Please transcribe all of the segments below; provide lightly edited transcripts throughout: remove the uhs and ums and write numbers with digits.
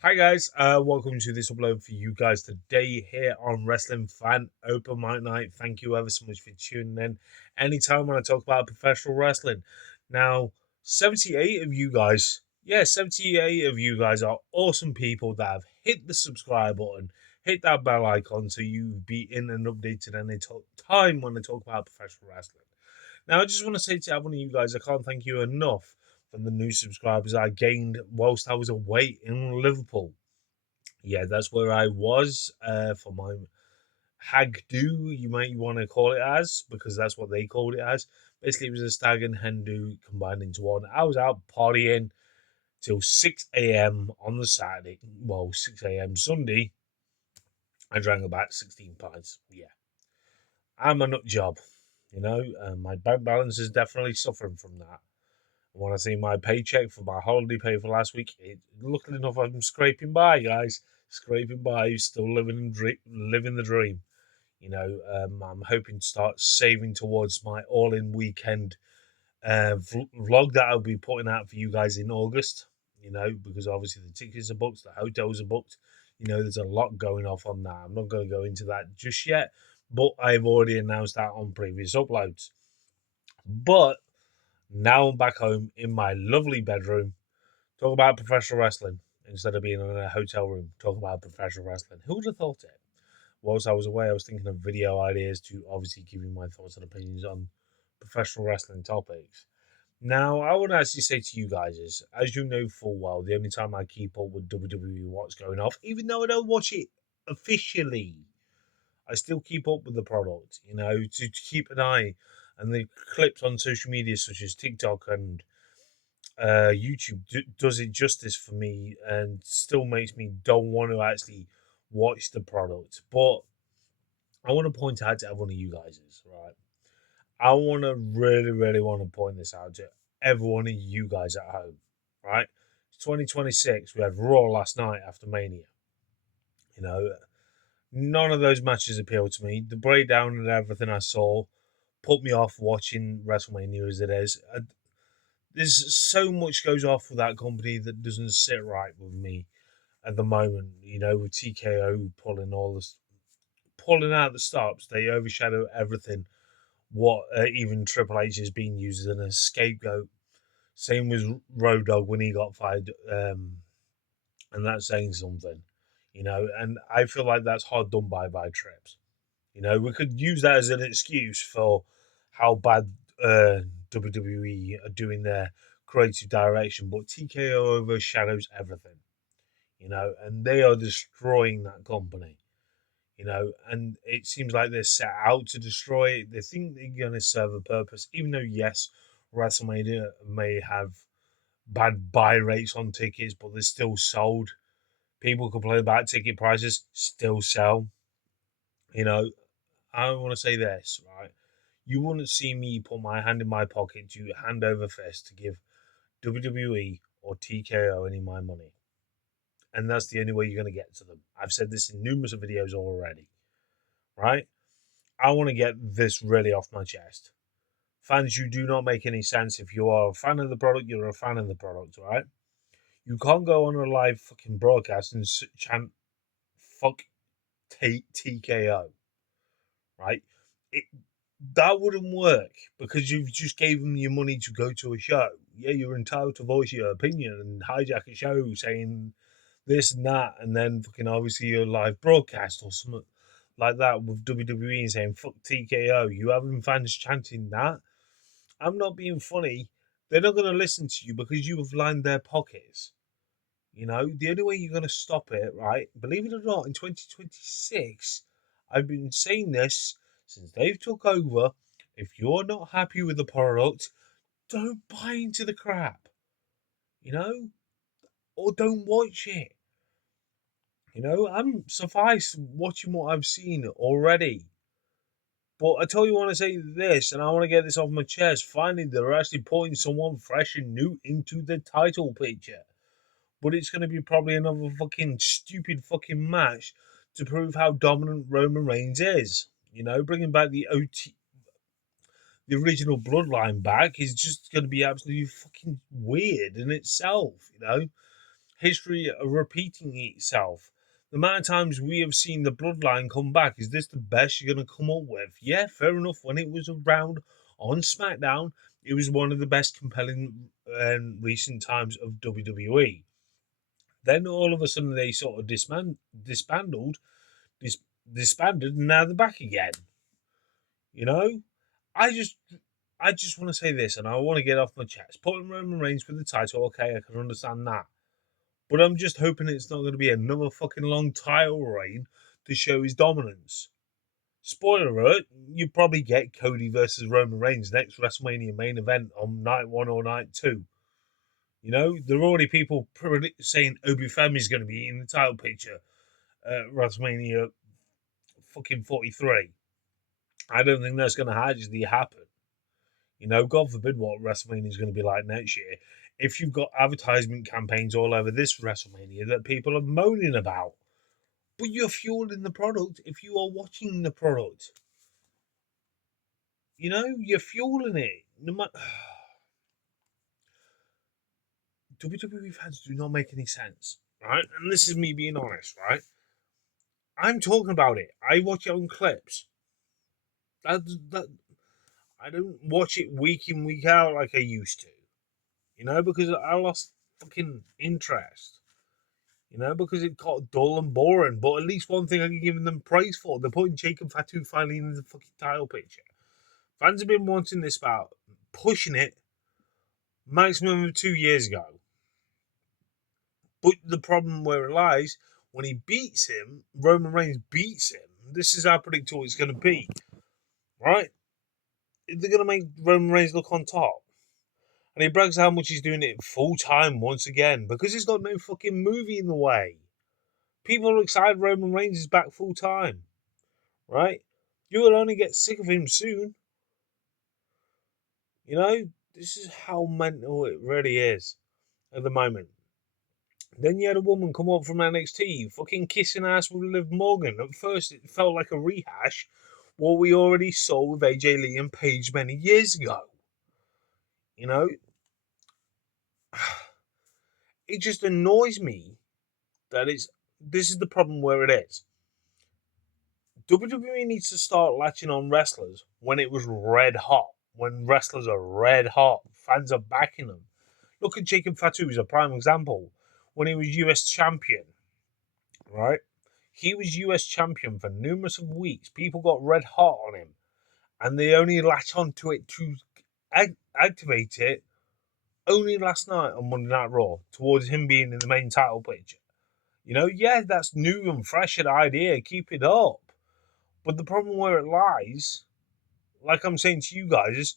Hi guys, welcome to this upload for you guys today here on Wrestling Fan Open Mic Night. Thank you ever so much for tuning in. Anytime when I talk about professional wrestling. Now, 78 of you guys, 78 of you guys are awesome people that have hit the subscribe button, hit that bell icon so you be in and updated any time when I talk about professional wrestling. Now, I just want to say to everyone of you guys, I can't thank you enough for the new subscribers I gained whilst I was away in Liverpool. Yeah, that's where I was for my hag do, you might want to call it as, because that's what they called it as. Basically, it was a stag and hen do combined into one. I was out partying till 6 a.m. on the Saturday. Well, 6 a.m. Sunday. I drank about 16 pints. Yeah, I'm a nut job, my bank balance is definitely suffering from that. When I see my paycheck for my holiday pay for last week, luckily enough, I'm scraping by, guys. Scraping by, still living the dream. I'm hoping to start saving towards my all-in weekend vlog that I'll be putting out for you guys in August. Because obviously the tickets are booked, the hotels are booked. There's a lot going off on that. I'm not going to go into that just yet, but I've already announced that on previous uploads. But now I'm back home in my lovely bedroom, talk about professional wrestling instead of being in a hotel room. Talk about professional wrestling. Who would have thought it? Whilst I was away, I was thinking of video ideas to obviously give you my thoughts and opinions on professional wrestling topics. Now, I would actually say to you guys is, as you know full well, the only time I keep up with WWE what's going off, even though I don't watch it officially, I still keep up with the product, to keep an eye and the clips on social media such as TikTok and YouTube does it justice for me and still makes me don't want to actually watch the product. But I want to point out to every one of you guys, right? I want to really want to point this out to every one of you guys at home, right? It's 2026. We had Raw last night after Mania. You know, none of those matches appealed to me. The breakdown and everything I saw put me off watching WrestleMania as it is. There's so much goes off with that company that doesn't sit right with me at the moment. With TKO pulling out the stops, they overshadow everything. What even Triple H is being used as a scapegoat. Same with Road Dogg when he got fired, and that's saying something. And I feel like that's hard done by Trips. We could use that as an excuse for how bad WWE are doing their creative direction, but TKO overshadows everything, and they are destroying that company, and it seems like they're set out to destroy it. They think they're going to serve a purpose, even though, yes, WrestleMania may have bad buy rates on tickets, but they're still sold. People complain about ticket prices, still sell. You know, I want to say this, right? You wouldn't see me put my hand in my pocket to hand over fist to give WWE or TKO any of my money. And that's the only way you're going to get to them. I've said this in numerous videos already, right? I want to get this really off my chest. Fans, you do not make any sense. If you are a fan of the product, you're a fan of the product, right? You can't go on a live fucking broadcast and chant fuck TKO, right? It That wouldn't work because you've just gave them your money to go to a show. Yeah, you're entitled to voice your opinion and hijack a show saying this and that, and then fucking obviously your live broadcast or something like that with WWE and saying fuck TKO. You having fans chanting that? I'm not being funny. They're not going to listen to you because you have lined their pockets. The only way you're going to stop it, right? Believe it or not, in 2026, I've been saying this since they've took over. If you're not happy with the product, don't buy into the crap, you know, or don't watch it. I'm suffice watching what I've seen already. But I tell you, I want to say this, and I want to get this off my chest. Finally, they're actually putting someone fresh and new into the title picture. But it's going to be probably another fucking stupid fucking match to prove how dominant Roman Reigns is. Bringing back the original bloodline back is just going to be absolutely fucking weird in itself. history repeating itself. The amount of times we have seen the bloodline come back, is this the best you're going to come up with? Yeah, fair enough. When it was around on SmackDown, it was one of the best compelling recent times of WWE. Then all of a sudden they sort of disbanded, disbanded, and now they're back again. You know, I just I just want to say this, and I want to get off my chest. Putting Roman Reigns for the title, okay, I can understand that. But I'm just hoping it's not going to be another fucking long title reign to show his dominance. Spoiler alert, you probably get Cody versus Roman Reigns next WrestleMania main event on night 1 or night 2. You know, there are already people saying Obi is going to be in the title picture at WrestleMania fucking 43. I don't think that's going to actually happen. You know, God forbid what WrestleMania is going to be like next year. If you've got advertisement campaigns all over this WrestleMania that people are moaning about, but you're fueling the product if you are watching the product. You know, you're fueling it. No matter... WWE fans do not make any sense, right? And this is me being honest, right? I'm talking about it. I watch it on clips. That I don't watch it week in, week out like I used to. You know, because I lost fucking interest. You know, because it got dull and boring. But at least one thing I can give them praise for, they're putting Jacob Fatu finally in the fucking title picture. Fans have been wanting this about pushing it maximum of 2 years ago. But the problem where it lies, when he beats him, Roman Reigns beats him, this is how predictable it's going to be. Right? They're going to make Roman Reigns look on top. And he brags how much he's doing it full time once again because he's got no fucking movie in the way. People are excited Roman Reigns is back full time. Right? You will only get sick of him soon. You know, this is how mental it really is at the moment. Then you had a woman come up from NXT, fucking kissing ass with Liv Morgan. At first, it felt like a rehash what we already saw with AJ Lee and Paige many years ago. You know, it just annoys me that this is the problem where it is. WWE needs to start latching on wrestlers when it was red hot. When wrestlers are red hot, fans are backing them. Look at Jacob Fatu as a prime example. When he was US champion, right? He was US champion for numerous of weeks. People got red hot on him, and they only latch onto it to activate it only last night on Monday Night Raw towards him being in the main title picture. You know, yeah, that's new and fresh an idea. Keep it up. But the problem where it lies, like I'm saying to you guys,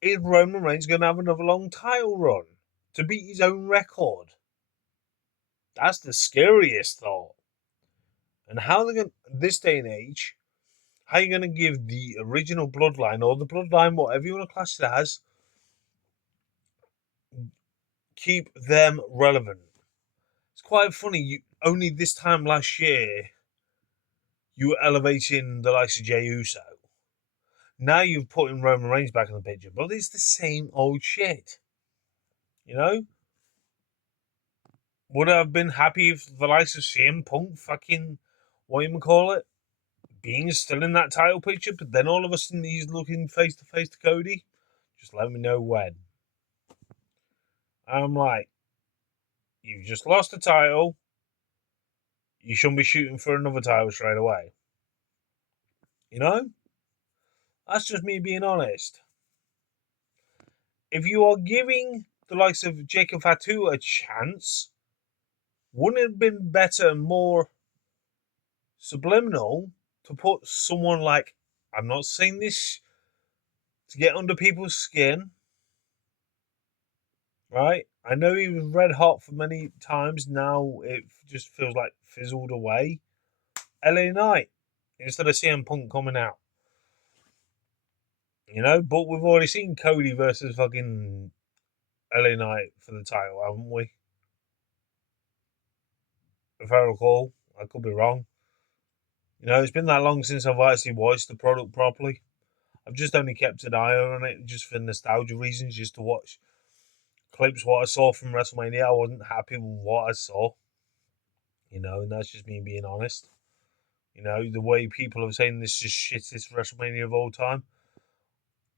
is Roman Reigns going to have another long title run to beat his own record? That's the scariest thought. And how they're going this day and age, how are you going to give the original bloodline or the bloodline, whatever you want to class it as, keep them relevant? It's quite funny. You only this time last year you were elevating the likes of Jey Uso. Now you've put in Roman Reigns back in the picture, but it's the same old shit. You know? Would I have been happy if the likes of CM Punk fucking call it? Being still in that title picture, but then all of a sudden he's looking face to face to Cody? Just let me know when. I'm like, you've just lost the title. You shouldn't be shooting for another title straight away. You know? That's just me being honest. If you are giving the likes of Jacob Fatu a chance, wouldn't it have been better and more subliminal to put someone like, I'm not saying this to get under people's skin, right? I know he was red hot for many times. Now it just feels like fizzled away. LA Knight instead of CM Punk coming out. You know, but we've already seen Cody versus fucking LA Knight for the title, haven't we? If I recall, I could be wrong. You know, it's been that long since I've actually watched the product properly. I've just only kept an eye on it just for nostalgia reasons, just to watch clips, what I saw from WrestleMania, I wasn't happy with what I saw. And that's just me being honest. The way people are saying this is shittest WrestleMania of all time,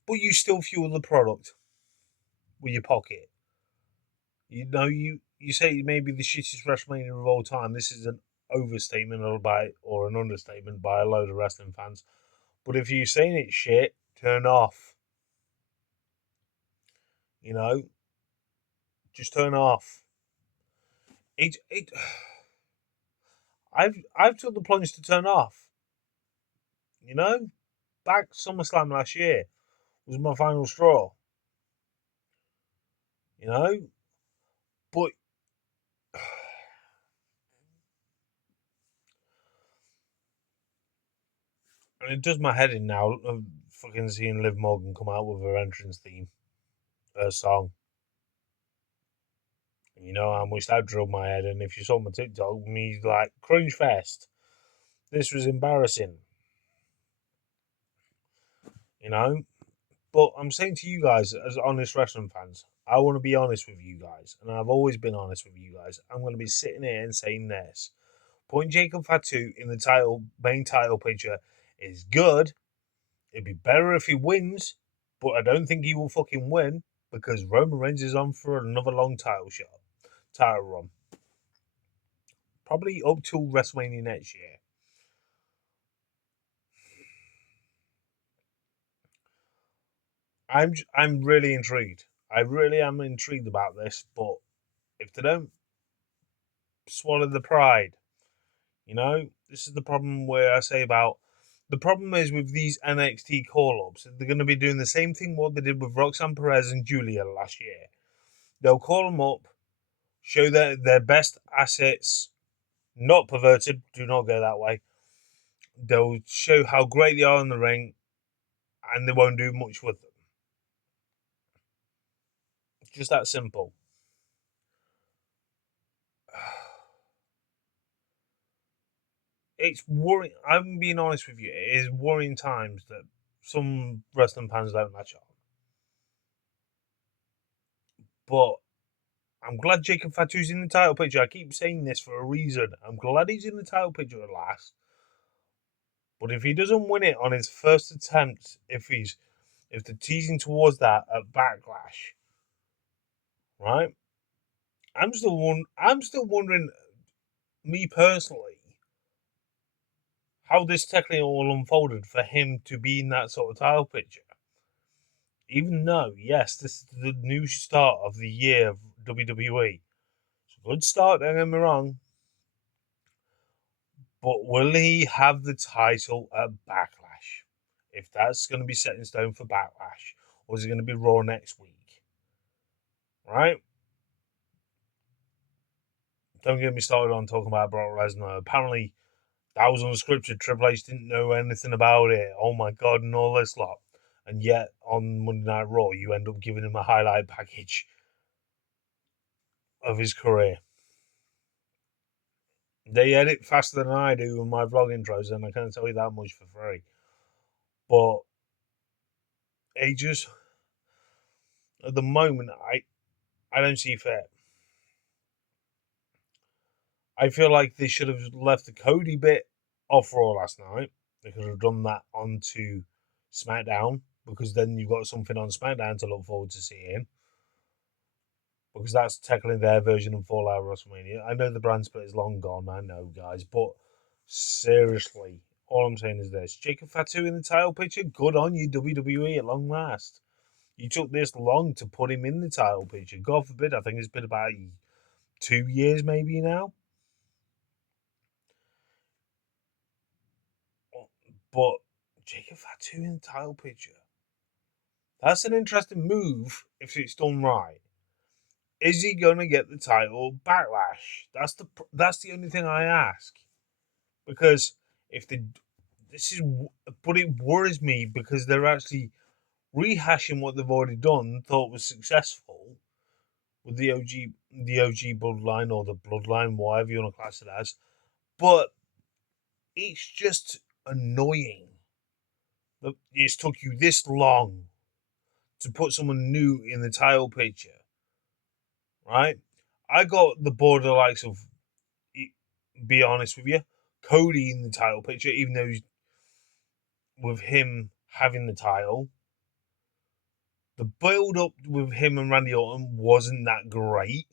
but you still fuel the product with your pocket. You say it may be the shittest WrestleMania of all time. This is an overstatement or an understatement by a load of wrestling fans. But if you're saying it's shit, turn off. Just turn off. It. I've took the plunge to turn off. Back SummerSlam last year was my final straw. But and it does my head in now. Fucking seeing Liv Morgan come out with her entrance theme, her song. You know how much that drilled my head. And if you saw my TikTok, me like cringe fest. This was embarrassing. You know. But I'm saying to you guys, as honest wrestling fans, I want to be honest with you guys, and I've always been honest with you guys. I'm going to be sitting here and saying this: putting Jacob Fatu in the main title picture is good. It'd be better if he wins, but I don't think he will fucking win because Roman Reigns is on for another long title run, probably up till WrestleMania next year. I'm really intrigued. I really am intrigued about this, but if they don't swallow the pride, this is the problem where I say about the problem is with these NXT call ups, they're going to be doing the same thing what they did with Roxanne Perez and Julia last year. They'll call them up, show their best assets, not perverted, do not go that way. They'll show how great they are in the ring, and they won't do much with them. It's just that simple. It's worrying. I'm being honest with you. It is worrying times that some wrestling fans don't match up. But I'm glad Jacob Fatu's in the title picture. I keep saying this for a reason. I'm glad he's in the title picture at last. But if he doesn't win it on his first attempt, if they're teasing towards that at Backlash, right? I'm still wondering, me personally, how this technically all unfolded for him to be in that sort of title picture. Even though, yes, this is the new start of the year of WWE. It's a good start, don't get me wrong. But will he have the title at Backlash? If that's going to be set in stone for Backlash, or is it going to be Raw next week? Right? Don't get me started on talking about Brock Lesnar. Apparently, that was unscripted. Triple H didn't know anything about it. Oh my god, and all this lot. And yet, on Monday Night Raw, you end up giving him a highlight package of his career. They edit faster than I do in my vlog intros, and I can't tell you that much for free. But it just, at the moment, I don't see fit. I feel like they should have left the Cody bit off Raw last night. They could have done that onto SmackDown, because then you've got something on SmackDown to look forward to seeing. Because that's technically their version of Fallout WrestleMania. I know the brand split is long gone, I know, guys, but seriously, all I'm saying is this: Jacob Fatu in the title picture, good on you, WWE, at long last. You took this long to put him in the title picture. God forbid, I think it's been about 2 years maybe now. But Jacob Fatu in the title picture, that's an interesting move if it's done right. Is he going to get the title Backlash? That's the only thing I ask. Because if they, this is, but it worries me because they're actually rehashing what they've already done, thought was successful with the OG bloodline, or the bloodline, whatever you want to class it as. But it's just annoying that it's took you this long to put someone new in the title picture. right? I got the border likes of, be honest with you, Cody in the title picture, even though with him having the title, the build up with him and Randy Orton wasn't that great.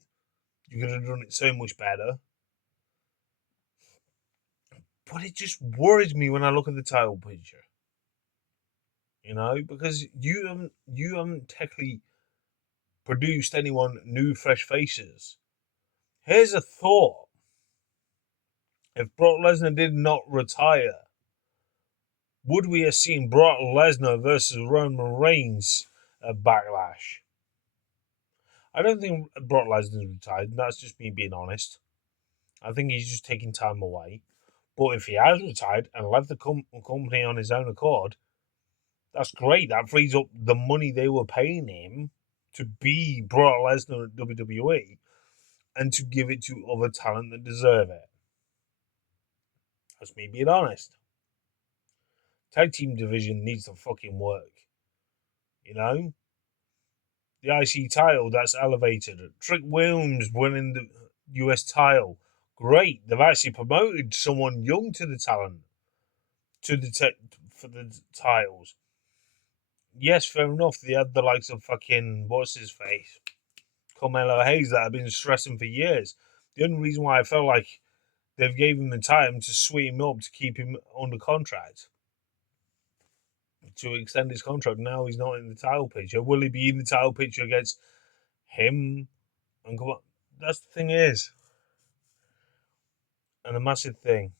You could have done it so much better. But it just worries me when I look at the title picture. Because you haven't technically produced anyone new fresh faces. Here's a thought. If Brock Lesnar did not retire, would we have seen Brock Lesnar versus Roman Reigns at Backlash? I don't think Brock Lesnar's retired. That's just me being honest. I think he's just taking time away. But if he has retired and left the company on his own accord, that's great. That frees up the money they were paying him to be Brock Lesnar at WWE and to give it to other talent that deserve it. That's me being honest. Tag team division needs to fucking work. You know? The IC title, that's elevated. Trick Williams winning the US title. Great. They've actually promoted someone young to the talent for the titles. Yes, fair enough. They had the likes of fucking what's his face, Carmelo Hayes, that have been stressing for years. The only reason why I felt like they've gave him the time to sweeten him up to keep him under contract, to extend his contract. Now he's not in the title picture. Will he be in the title picture against him? And come on, that's the thing is, and a massive thing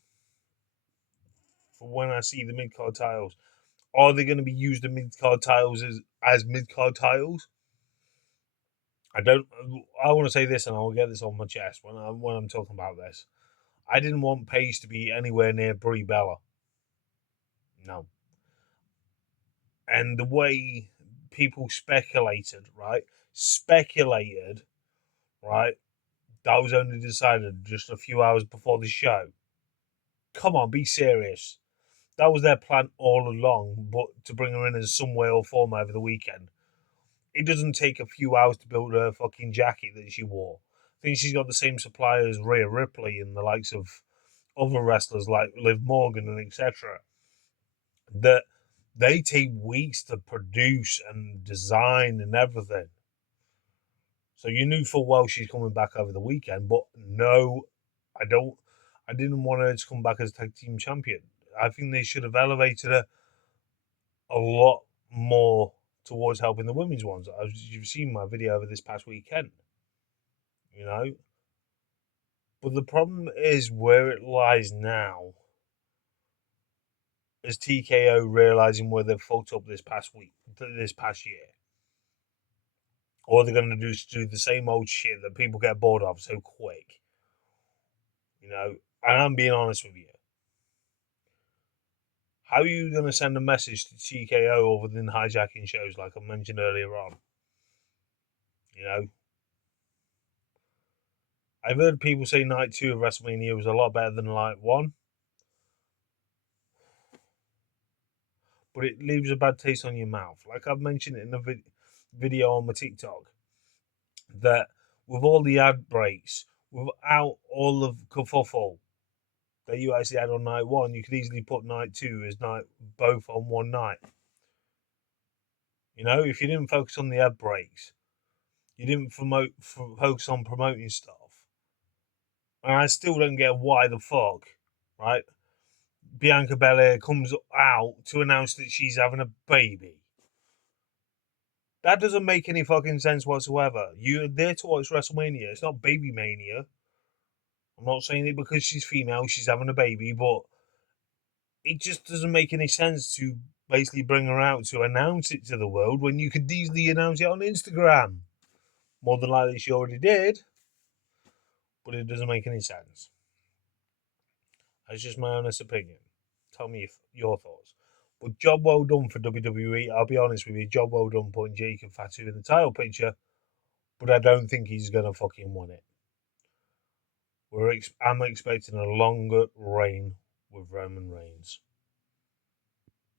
for when I see the mid card titles. Are they going to be used in mid card titles as mid card titles? I don't. I want to say this, and I will get this on my chest when I'm talking about this. I didn't want Paige to be anywhere near Brie Bella. No. And the way people speculated, right? That was only decided just a few hours before the show. Come on, be serious. That was their plan all along, but to bring her in as some way or form over the weekend. It doesn't take a few hours to build her fucking jacket that she wore. I think she's got the same supplier as Rhea Ripley and the likes of other wrestlers like Liv Morgan and etc. That they take weeks to produce and design and everything. So you knew full well she's coming back over the weekend, but no, I don't. I didn't want her to come back as tag team champion. I think they should have elevated her a lot more towards helping the women's ones. As you've seen my video over this past weekend, you know. But the problem is where it lies now. Is TKO realizing where they've fucked up this past year, or they're going to do the same old shit that people get bored of so quick, you know? And I'm being honest with you. How are you going to send a message to TKO other than hijacking shows like I mentioned earlier on? You know, I've heard people say night 2 of WrestleMania was a lot better than night 1, but it leaves a bad taste on your mouth. Like I've mentioned in a video on my TikTok, that with all the ad breaks, without all of kerfuffle that you actually had on night 1, you could easily put night 2 as night both on one night. You know, if you didn't focus on the ad breaks, you didn't focus on promoting stuff. And I still don't get why the fuck, right? Bianca Belair comes out to announce that she's having a baby. That doesn't make any fucking sense whatsoever. You're there to watch WrestleMania. It's not Baby Mania. I'm not saying it because she's female, she's having a baby, but it just doesn't make any sense to basically bring her out to announce it to the world when you could easily announce it on Instagram. More than likely she already did, but it doesn't make any sense. That's just my honest opinion. Tell me your thoughts. But job well done for WWE. I'll be honest with you, job well done putting Jacob Fatu in the title picture, but I don't think he's going to fucking win it. I'm expecting a longer reign with Roman Reigns.